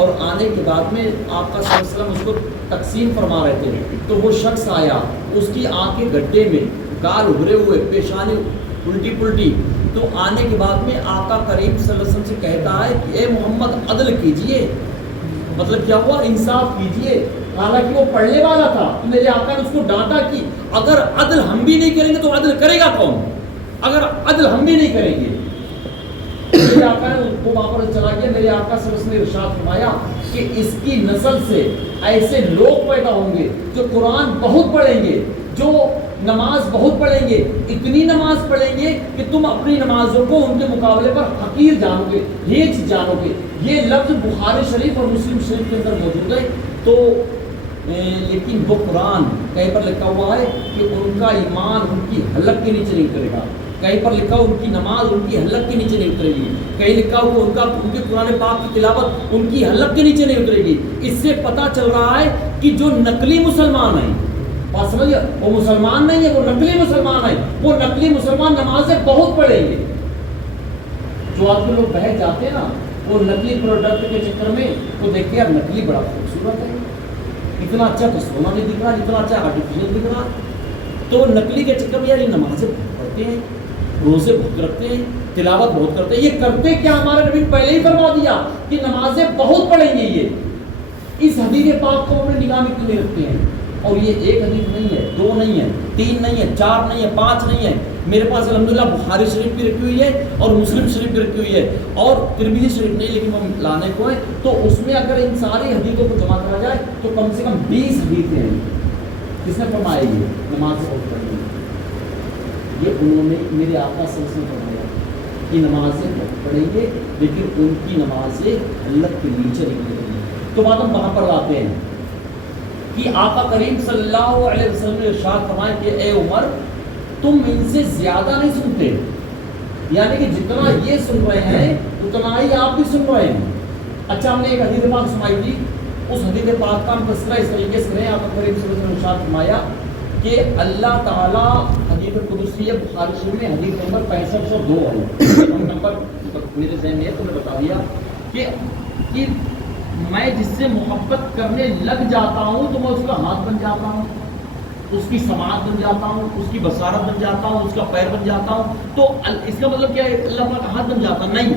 اور آنے کے بعد میں آپ کا صلی اللہ علیہ وسلم اس کو تقسیم فرما رہے تھے، تو وہ شخص آیا، اس کی آنکھیں گڈھے میں، گال ابھرے ہوئے، پیشانی الٹی پلٹی، تو آنے کے بعد میں آقا کریم صلی اللہ علیہ وسلم سے کہتا ہے کہ اے محمد عدل کیجئے، مطلب کیا ہوا، انصاف کیجئے، حالانکہ وہ پڑھنے والا تھا، تو میرے آقا نے اس کو ڈانٹا کہ اگر عدل ہم بھی نہیں کریں گے تو عدل کرے گا کون؟ اگر عدل ہم بھی نہیں کریں گے، میرے آقا نے اس کو وہاں پر چلا گیا۔ میرے آقا صلی اللہ علیہ وسلم نے ارشاد فرمایا کہ اس کی نسل سے ایسے لوگ پیدا ہوں گے جو قرآن بہت پڑھیں گے، جو نماز بہت پڑھیں گے، اتنی نماز پڑھیں گے کہ تم اپنی نمازوں کو ان کے مقابلے پر حقیر جانو گے، ہیچ جانو گے۔ یہ لفظ بخاری شریف اور مسلم شریف کے اندر موجود ہے۔ تو لیکن وہ قرآن کہیں پر لکھا ہوا ہے کہ ان کا ایمان ان کی حلق کے نیچے نہیں اترے گا، کہیں پر لکھا ہو ان کی نماز ان کی حلق کے نیچے نہیں اترے گی، کہیں لکھا ہو ان کے قرآن پاک کی تلاوت ان کی حلق کے نیچے نہیں اترے گی۔ اس سے پتہ چل رہا ہے کہ جو نقلی مسلمان ہیں، بات سمجھئے، وہ مسلمان نہیں ہے، وہ نقلی مسلمان ہیں، وہ نقلی مسلمان نمازیں بہت پڑھیں گے۔ جو آج کے لوگ بہت جاتے ہیں نا وہ نقلی پروڈکٹ کے چکر میں، وہ دیکھتے ہیں یار نقلی بڑا خوبصورت ہے، اتنا اچھا تو سونا نہیں دکھ رہا، اتنا اچھا آرٹیفیشل دکھ رہا، تو نقلی کے چکر میں یار یہ نمازیں بہت پڑھتے ہیں، روزے بہت رکھتے ہیں، تلاوت بہت کرتے ہیں۔ یہ کرتے کیا؟ ہمارے نبی پہلے ہی فرما دیا کہ نمازیں بہت پڑھیں گے۔ یہ اس حدیث پاک کو اپنے نگاہ میں کیوں نہیں رکھتے ہیں؟ اور یہ ایک حدیث نہیں ہے، دو نہیں ہے، تین نہیں ہے، چار نہیں ہے، پانچ نہیں ہے، میرے پاس الحمدللہ بخاری شریف بھی رکھی ہوئی ہے اور مسلم شریف بھی رکھی ہوئی ہے اور ترمذی شریف نہیں، لیکن وہ لانے کو ہے، تو اس میں اگر ان ساری حدیثوں کو جمع کرا جائے تو کم سے کم 20 حدیثیں ہیں۔ کس نے فرمایا یہ نماز بہت پڑھیں گے؟ یہ انہوں نے میرے آقا صلی اللہ علیہ وسلم فرمایا کہ نمازیں بہت پڑھیں گے لیکن ان کی نمازیں حلق کے نیچے نہیں پڑھیں گی۔ تو بات ہم وہاں پر لاتے ہیں کہ آقا کریم صلی اللہ علیہ وسلم نے ارشاد فرمایا کہ اے عمر تم ان سے زیادہ نہیں سنتے، یعنی کہ جتنا یہ سن رہے ہیں اتنا ہی آپ بھی سن رہے ہیں۔ اچھا، ہم نے ایک حدیث پاک سنائی تھی، اس حدیث پاک کا ہم تذکرہ اس طریقے سے آقا کریم صلی اللہ علیہ وسلم نے ارشاد فرمایا کہ اللہ تعالیٰ حدیث قدسی ہے، بخاری شریف میں حدیث نمبر 6502 ہے، ہم نمبر میرے ذہن میں ہے تو میں بتا دیا کہ میں جس سے محبت کرنے لگ جاتا ہوں تو میں اس کا ہاتھ بن جاتا ہوں، اس کی سماعت بن جاتا ہوں، اس کی بصارت بن جاتا ہوں، اس کا پیر بن جاتا ہوں۔ تو اس کا مطلب کیا ہے؟ اللہ پاک ہاتھ بن جاتا نہیں،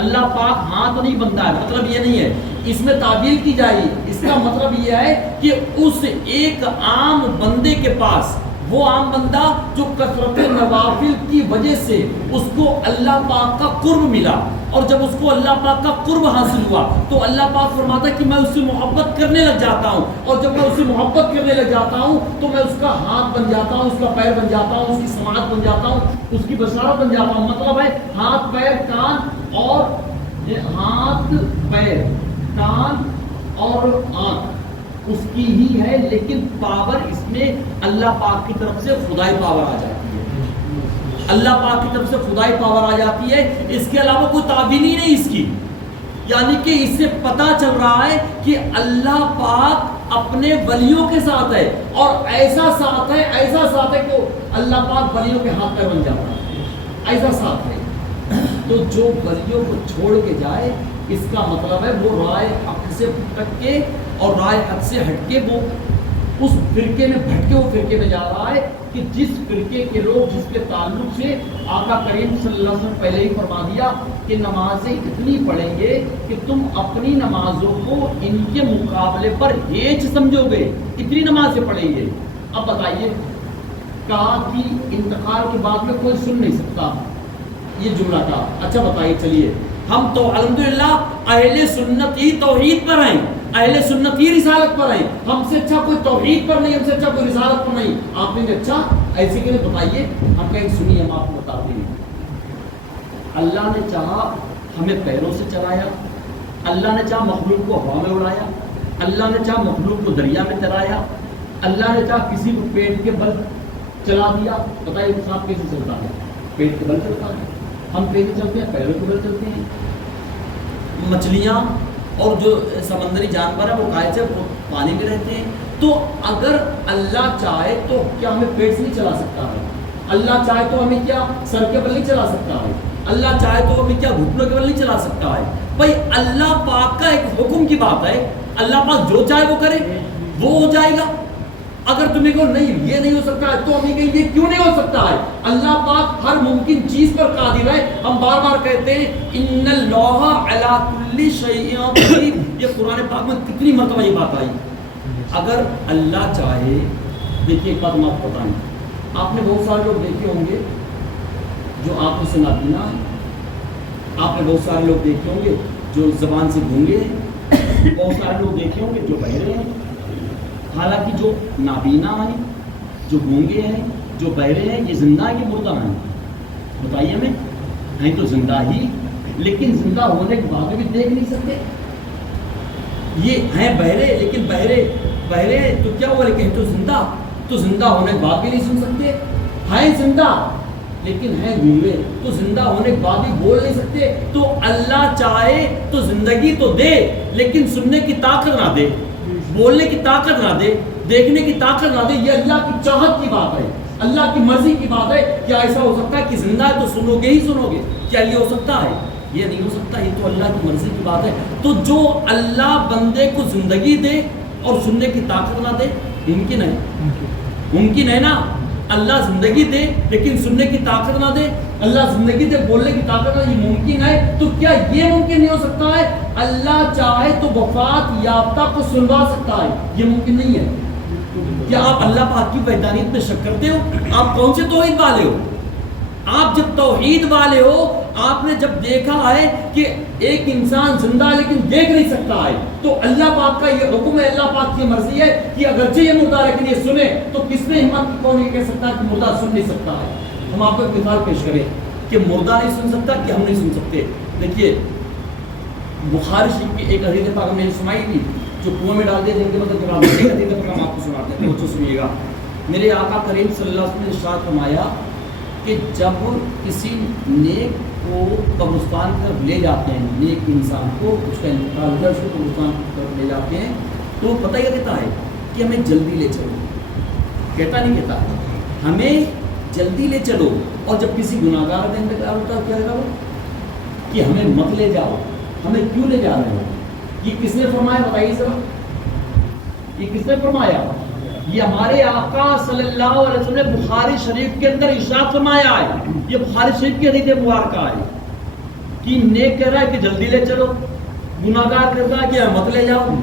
اللہ پاک ہاتھ نہیں بنتا ہے، مطلب یہ نہیں ہے، اس میں تعبیر کی جائے، اس کا مطلب یہ ہے کہ اس ایک عام بندے کے پاس، وہ عام بندہ جو کثرت نوافل کی وجہ سے اس کو اللہ پاک کا قرب ملا، اور جب اس کو اللہ پاک کا قرب حاصل ہوا تو اللہ پاک فرماتا ہے کہ میں اس سے محبت کرنے لگ جاتا ہوں، اور جب میں اس سے محبت کرنے لگ جاتا ہوں تو میں اس کا ہاتھ بن جاتا ہوں، اس کا پیر بن جاتا ہوں، اس کی سماعت بن جاتا ہوں، اس کی بصارت بن جاتا ہوں۔ مطلب ہے ہاتھ پیر کان اور ہاتھ پیر کان اور آنکھ اس کی ہی ہے، لیکن پاور اس میں اللہ پاک کی طرف سے خدائی پاور آ جاتی ہے، اللہ پاک کی طرف سے خدائی پاور آ جاتی ہے، اس کے علاوہ کوئی تعبیر ہی نہیں اس کی۔ یعنی کہ اس سے پتہ چل رہا ہے کہ اللہ پاک اپنے ولیوں کے ساتھ ہے، اور ایسا ساتھ ہے، ایسا ساتھ ہے کہ اللہ پاک ولیوں کے ہاتھ پہ بن جاتا ہے، ایسا ساتھ ہے۔ تو جو ولیوں کو چھوڑ کے جائے، اس کا مطلب ہے وہ رائے حق سے بھٹک کے اور رائے حق سے ہٹ کے وہ اس فرقے میں بھٹکے وہ فرقے میں جا رہا ہے کہ جس فرقے کے لوگ جس کے تعلق سے آقا کریم صلی اللہ علیہ وسلم پہلے ہی فرما دیا کہ نمازیں اتنی پڑھیں گے کہ تم اپنی نمازوں کو ان کے مقابلے پر ہیچ سمجھو گے، اتنی نمازیں پڑھیں گے۔ اب بتائیے، کہا کہ انتقال کے بعد میں کوئی سن نہیں سکتا، یہ جملہ تھا۔ اچھا بتائیے، چلیے ہم تو الحمدللہ اہل سنت ہی توحید پر ہیں، اہل سنت ہی رسالت پر ہیں، ہم سے اچھا کوئی توحید پر نہیں، ہم سے اچھا کوئی رسالت پر نہیں۔ آپ نے اچھا ایسے کے لیے بتائیے، ہم کہیں سنیے، ہم آپ کو بتاتے ہیں۔ اللہ نے چاہا ہمیں پیروں سے چلایا، اللہ نے چاہا مخلوق کو ہوا میں اڑایا، اللہ نے چاہا مخلوق کو دریا میں تیرایا، اللہ نے چاہا کسی کو پیٹ کے بل چلا دیا۔ بتائیے صاحب کیسے چلتا ہے؟ پیٹ کے بل چلتا ہے، ہم کیسے چلتے ہیں؟ پیروں کے بل چلتے ہیں۔ مچھلیاں اور جو سمندری جانور ہیں وہ قائد سے وہ پانی میں رہتے ہیں۔ تو اگر اللہ چاہے تو کیا ہمیں پیٹ سے نہیں چلا سکتا ہے؟ اللہ چاہے تو ہمیں کیا سر کے بل نہیں چلا سکتا ہے؟ اللہ چاہے تو ہمیں کیا گھٹنوں کے بل نہیں چلا سکتا ہے؟ بھائی اللہ پاک کا ایک حکم کی بات ہے، اللہ پاک جو چاہے وہ کرے، وہ ہو جائے گا۔ اگر تمہیں کہو نہیں یہ نہیں ہو سکتا ہے تو ہمیں کہیں یہ کیوں نہیں ہو سکتا ہے؟ اللہ پاک ہر ممکن چیز پر قادر ہے۔ ہم بار بار کہتے ہیں ان اللہ علی کل شیء قدیر، یہ قرآن پاک میں کتنی مرتبہ یہ بات آئی۔ اگر اللہ چاہے، دیکھیے ایک بات ہم آپ کو بتائیں، آپ نے بہت سارے لوگ دیکھے ہوں گے جو آپ سے نابینا ہیں، آپ نے بہت سارے لوگ دیکھے ہوں گے جو زبان سے گونگے ہیں، بہت سارے لوگ دیکھے ہوں گے جو بہرے ہیں۔ حالانکہ جو نابینا ہیں، جو گونگے ہیں، جو بہرے ہیں، یہ زندہ ہیں کہ مردہ ہیں؟ بتائیے ہمیں۔ ہیں تو زندہ ہی، لیکن زندہ ہونے کے بعد بھی دیکھ نہیں سکتے۔ یہ ہیں بہرے، لیکن بہرے تو کیا ہوا، لیکن تو زندہ ہونے کے بعد بھی نہیں سن سکتے۔ ہیں زندہ لیکن ہیں گونگے، تو زندہ ہونے کے بعد بھی بول نہیں سکتے۔ تو اللہ چاہے تو زندگی تو دے، لیکن سننے کی طاقت نہ دے، بولنے کی طاقت نہ دے، دیکھنے کی طاقت نہ دے۔ یہ اللہ کی چاہت کی بات ہے، اللہ کی مرضی کی بات ہے۔ کیا ایسا ہو سکتا ہے کہ زندہ ہے تو سنو گے ہی سنو گے؟ کیا یہ ہو سکتا ہے؟ یہ نہیں ہو سکتا، یہ تو اللہ کی مرضی کی بات ہے۔ تو جو اللہ بندے کو زندگی دے اور سننے کی طاقت نہ دے، ممکن ہے؟ ممکن ہے نا؟ اللہ زندگی دے لیکن سننے کی طاقت نہ دے، اللہ زندگی دے بولنے کی طاقت نہ دے، یہ ممکن ہے؟ تو کیا یہ ممکن نہیں ہو سکتا ہے اللہ چاہے تو وفات یافتہ کو سنوا سکتا ہے؟ یہ ممکن نہیں ہے۔ کیا آپ اللہ پاک کی وحدانیت میں شک کرتے ہو؟ آپ کون سے توحید والے ہو؟ آپ جب توحید والے ہو، آپ نے جب دیکھا ہے کہ ایک انسان زندہ ہے لیکن دیکھ نہیں سکتا ہے، تو اللہ پاک کا یہ حکم ہے، اللہ پاک کی مرضی ہے کہ اگرچہ یہ مردہ لیکن یہ سنے، تو کس نے ہمت کون یہ کہہ سکتا ہے کہ مردہ سن نہیں سکتا ہے؟ ہم آپ کو ایک مثال پیش کریں کہ مردہ نہیں سن سکتا کہ ہم نہیں سن سکتے۔ دیکھیے بخاری شریف کی ایک حدیث پاک میں نے سنائی تھی، جو کنویں میں ڈال دیا جن کے مطلب جب ایک حدیث پاک ہم آپ کو سناتے ہیں، تو سنیے گا۔ میرے آقا کریم صلی اللہ علیہ وسلم نے ارشاد فرمایا کہ جب کسی نیک کو قبرستان کی طرف لے جاتے ہیں، نیک انسان کو اس کا انتقال ہو جائے، اس کو قبرستان کی طرف لے جاتے ہیں، تو پتہ کیا کہتا ہے کہ ہمیں جلدی لے چلو۔ کہتا نہیں کہتا ہمیں جلدی لے چلو۔ اور جب کسی گناہ گار کا انتقال ہوتا ہے کیا کہتا وہ کہ ہمیں مت لے جاؤ، ہمیں کیوں لے جا رہے ہو؟ یہ کس نے فرمایا بتائیے ذرا، یہ کس نے فرمایا؟ یہ ہمارے آقا صلی اللہ علیہ وسلم نے بخاری شریف کے اندر ارشاد فرمایا ہے۔ یہ بخاری شریف کی حدیث مبارکہ ہے کہ نیک کہہ رہا ہے کہ جلدی لے چلو، گناہ گار کہتا ہے کہ مت لے جاؤ۔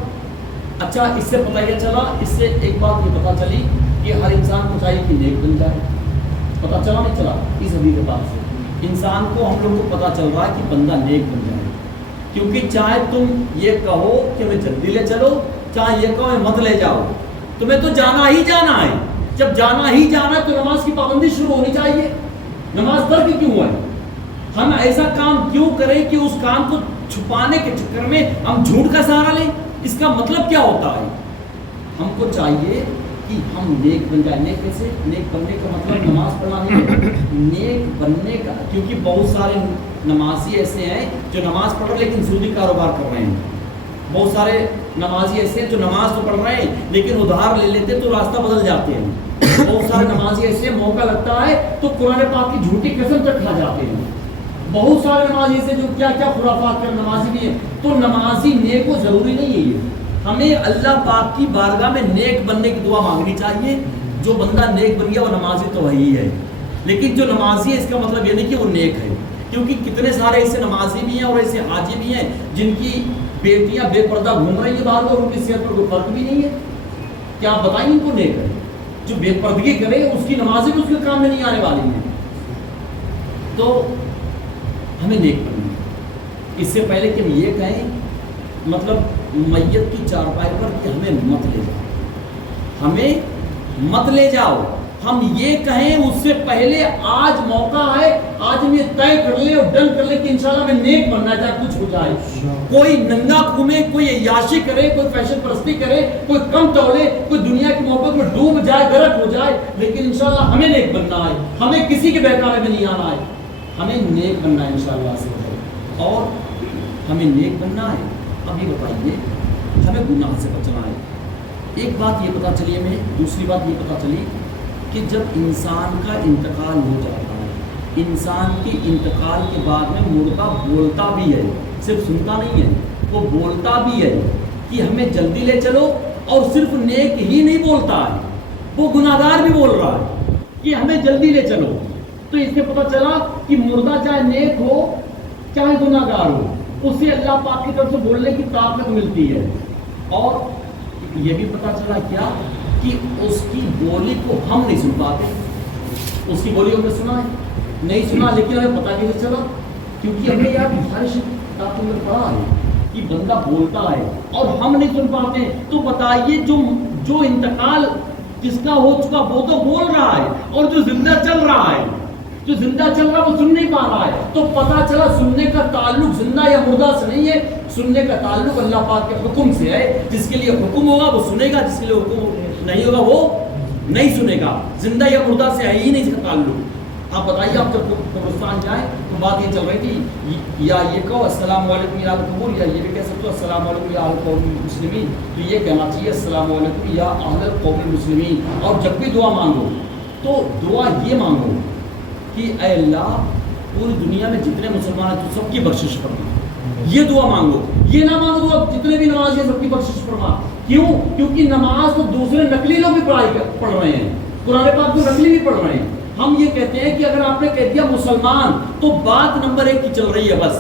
اچھا اس سے پتہ کیا چلا؟ اس سے ایک بات یہ پتہ چلی کہ ہر انسان کو چاہیے کہ نیک بن جائے۔ پتہ چلا نہیں چلا؟ اس حدیث کے بعد سے انسان کو، ہم لوگ کو پتہ چل رہا ہے کہ بندہ نیک بن جائے، کیونکہ چاہے تم یہ کہو کہ ہمیں جلدی لے چلو، چاہے یہ کہو مت لے جاؤ، تمہیں تو جانا ہی جانا ہے۔ جب جانا ہی جانا ہے تو نماز کی پابندی شروع ہونی چاہیے۔ نماز ترک کیوں ہے؟ ہم ایسا کام کیوں کریں کہ اس کام کو چھپانے کے چکر میں ہم جھوٹ کا سہارا لیں؟ اس کا مطلب کیا ہوتا ہے؟ ہم کو چاہیے کہ ہم نیک بن جائیں۔ نیک کیسے؟ نیک بننے کا مطلب نماز پڑھنا نہیں ہے، نیک بننے کا، کیونکہ بہت سارے نمازی ایسے ہیں جو نماز پڑھ رہے لیکن سودی کاروبار کر رہے ہیں۔ بہت سارے نمازی ایسے ہیں جو نماز تو پڑھ رہے ہیں لیکن ادھار لے لیتے تو راستہ بدل جاتے ہیں۔ بہت سارے نمازی ایسے موقع لگتا ہے تو قرآن پاک کی جھوٹی قسم تک کھا جاتے ہیں۔ بہت سارے نمازی ایسے جو کیا کیا خرافات کر نمازی بھی ہیں۔ تو نمازی نیک و ضروری نہیں ہے یہ۔ ہمیں اللہ پاک کی بارگاہ میں نیک بننے کی دعا مانگنی چاہیے۔ جو بندہ نیک بن گیا وہ نمازی تو وہی ہے، لیکن جو نمازی ہے اس کا مطلب یہ نہیں کہ وہ نیک ہے، کیونکہ کتنے سارے ایسے نمازی بھی ہیں اور ایسے حاجی بھی ہیں جن کی بیٹیاں بے پردہ گھوم رہی ہیں باہر اور ان کی صحت پر کوئی فرق بھی نہیں ہے۔ کیا آپ بتائیں ان کو نیک ہے؟ جو بے پردگی کرے اس کی نمازیں بھی اس کے کام میں نہیں آنے والی ہیں۔ تو ہمیں نیک بننا ہے۔ اس سے پہلے کہ ہم یہ کہیں مطلب میت کی چارپائی پر کہ ہمیں مت لے جاؤ، ہمیں مت لے جاؤ، ہم یہ کہیں اس سے پہلے آج موقع ہے، آج ہم یہ طے کر لیں اور ڈن کر لیں کہ انشاءاللہ ہمیں نیک بننا ہے، چاہے کچھ ہو جائے۔ کوئی ننگا گھومے، کوئی عیاشی کرے، کوئی فیشن پرستی کرے، کوئی کم تولے، کوئی دنیا کی محبت میں ڈوب جائے، غرق ہو جائے، لیکن انشاءاللہ ہمیں نیک بننا ہے، ہمیں کسی کے بہکاوے میں نہیں آنا ہے، ہمیں نیک بننا ہے انشاءاللہ سے، اور ہمیں نیک بننا ہے۔ اب یہ بتائیے ہمیں گناہ سے بچنا ہے۔ ایک بات یہ پتہ چلی ہمیں، دوسری بات یہ پتہ چلی کہ جب انسان کا انتقال ہو جاتا ہے، انسان کے انتقال کے بعد میں مردہ بولتا بھی ہے، صرف سنتا نہیں ہے، وہ بولتا بھی ہے کہ ہمیں جلدی لے چلو، اور صرف نیک ہی نہیں بولتا ہے، وہ گناہگار بھی بول رہا ہے کہ ہمیں جلدی لے چلو۔ تو اس سے پتہ چلا کہ مردہ چاہے نیک ہو چاہے گناہگار ہو، اسے اللہ پاک کی طرف سے بولنے کی طاقت ملتی ہے۔ اور یہ بھی پتہ چلا کیا کہ اس کی بولی کو ہم نہیں سن پاتے۔ اس کی بولی ہم نے سنا ہے نہیں سنا، لیکن ہمیں پتہ کیسے چلا؟ کیونکہ ہم نے یار بخاری کتابوں میں پڑھا ہے کہ بندہ بولتا ہے اور ہم نہیں سن پاتے۔ تو بتائیے جو انتقال جس کا ہو چکا وہ تو بول رہا ہے، اور جو زندہ چل رہا ہے، جو زندہ چل رہا ہے وہ سن نہیں پا رہا ہے۔ تو پتہ چلا سننے کا تعلق زندہ یا مردہ سے نہیں ہے، سننے کا تعلق اللہ پاک کے حکم سے ہے۔ جس کے لیے حکم ہوگا وہ سنے گا، جس کے لیے حکم نہیں ہوگا وہ نہیں سنے گا۔ زندہ یا مردہ سے ہے ہی نہیں اس کا تعلق۔ آپ بتائیے، آپ جب قبرستان جائیں تو بات یہ چل رہی تھی، یا یہ کہو السلام علیکم یا القبور، یا یہ بھی کہہ سکتے ہو السلام علیکم یا اہل قوم المسلمین، تو یہ کہنا چاہیے السلام علیکم یا اہل قوم المسلمین۔ اور جب بھی دعا مانگو تو دعا یہ مانگو کہ اے اللہ پوری دنیا میں جتنے مسلمان ہیں تو سب کی بخشش فرما، یہ دعا مانگو۔ یہ نہ مانگو تو جتنے بھی نماز ہیں سب کی بخشش فرما۔ کیوں؟ کیونکہ نماز تو دوسرے نقلی لوگ بھی پڑھ رہے ہیں، قرآن پاک کو نقلی بھی پڑھ رہے ہیں۔ ہم یہ کہتے ہیں کہ اگر آپ نے کہہ دیا مسلمان تو بات نمبر 1 کی چل رہی ہے، بس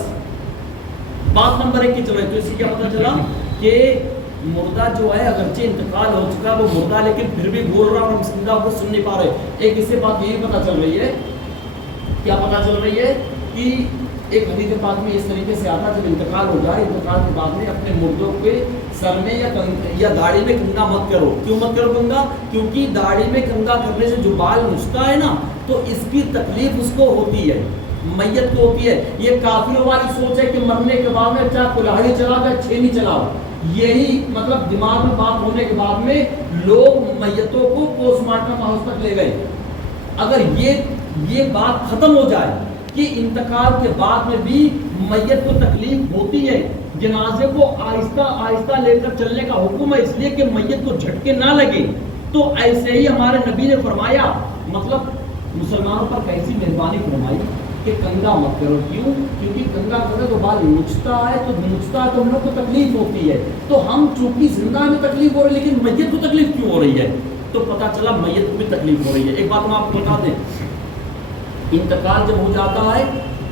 بات نمبر 1 کی چل رہی ہے۔ تو اسی کیا پتہ چلا کہ مردہ جو ہے اگرچہ انتقال ہو چکا وہ مردہ لیکن پھر بھی بول رہا اور ہم زندہ کو سن نہیں پا رہے۔ ایک اس سے بات یہی پتہ چل رہی ہے، کیا پتہ چل رہی ہے کہ ایک حدیث پاک میں اس طریقے سے آتا جب انتقال ہو جائے، انتقال کے بعد میں اپنے مردوں کے سر میں یا داڑھی میں کنگا مت کرو۔ کیوں مت کرو کنگا؟ کیونکہ داڑھی میں کنگا کرنے سے جو بال نچتا ہے نا تو اس کی تکلیف اس کو ہوتی ہے، میت کو ہوتی ہے۔ یہ کافروں والی سوچ ہے کہ مرنے کے بعد میں چاہے کلاہی چلا چاہے چھینی چلاؤ، یہی مطلب دماغ میں بات ہونے کے بعد میں لوگ میتوں کو پوسٹ مارٹم ہاؤس تک لے گئے۔ اگر یہ بات ختم ہو جائے کہ انتقال کے بعد میں بھی میت کو تکلیف ہوتی ہے، جنازے کو آہستہ آہستہ لے کر چلنے کا حکم ہے اس لیے کہ میت کو جھٹکے نہ لگے، تو ایسے ہی ہمارے نبی نے فرمایا، مطلب مسلمانوں پر کیسی مہربانی فرمائی کہ کنگا مت کرو۔ کیوں؟ کیونکہ کنگا کرے تو بال نچتا ہے تو ہم لوگ کو تکلیف ہوتی ہے۔ تو ہم چونکہ زندہ میں تکلیف ہو رہی ہے لیکن میت کو تکلیف کیوں ہو رہی ہے؟ تو پتہ چلا میت کو بھی تکلیف ہو رہی ہے۔ ایک بات ہم آپ کو بتا دیں، انتقال جب ہو جاتا ہے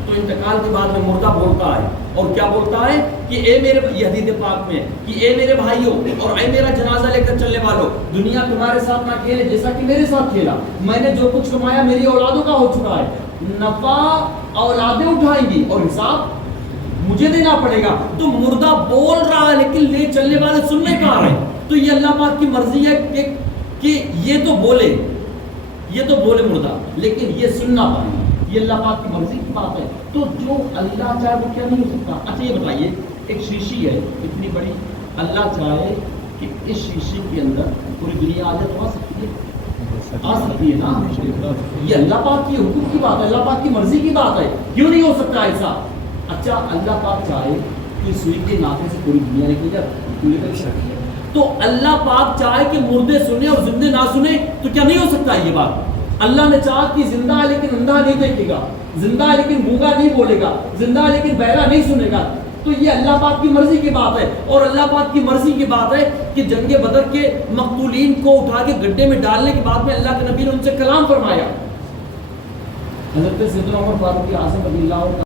تو انتقال کے بعد میں مردہ بولتا ہے، اور کیا بولتا ہے کہ اے میرے، یہ حدیث پاک میں کہ اے میرے بھائیوں اور اے میرا جنازہ لے کر چلنے والوں، دنیا تمہارے ساتھ نہ کھیلے جیسا کہ میرے ساتھ کھیلا۔ میں نے جو کچھ کمایا میری اولادوں کا ہو چکا ہے، نفع اولادیں اٹھائیں گی اور حساب مجھے دینا پڑے گا۔ تو مردہ بول رہا ہے لیکن لے چلنے والے سن نہیں پا رہے۔ تو یہ اللہ پاک کی مرضی ہے کہ یہ تو بولے مردہ لیکن یہ سننا پائے، یہ اللہ پاک کی مرضی کی بات ہے۔ تو جو اللہ چاہے وہ کیا نہیں ہو سکتا۔ اچھا یہ بتائیے، ایک شیشی ہے اتنی بڑی، اللہ چاہے کہ اس شیشے کے اندر پوری دنیا آ جائے تو آ سکتی ہے نا؟ یہ اللہ پاک کی حکم کی بات ہے، اللہ پاک کی مرضی کی بات ہے، کیوں نہیں ہو سکتا ایسا؟ اچھا اللہ پاک چاہے کہ سوئی کے ناطے سے پوری دنیا نکل جائے، پوری کر سکتی ہے۔ تو اللہ پاک چاہے کہ مردے سنے اور زندے نہ سنے تو کیا نہیں ہو سکتا یہ بات؟ اللہ نے چاہا کہ زندہ ہے لیکن اندھا نہیں دیکھے گا، زندہ ہے لیکن گونگا نہیں بولے گا، زندہ ہے لیکن بہرا نہیں سنے گا۔ تو یہ اللہ پاک کی مرضی کی بات ہے۔ اور اللہ پاک کی مرضی کی بات ہے کہ جنگ بدر کے مقتولین کو اٹھا کے گڈھے میں ڈالنے کے بعد میں اللہ کے نبی نے ان سے کلام فرمایا۔ حضرت سیدنا عمر فاروق اعظم رضی اللہ عنہ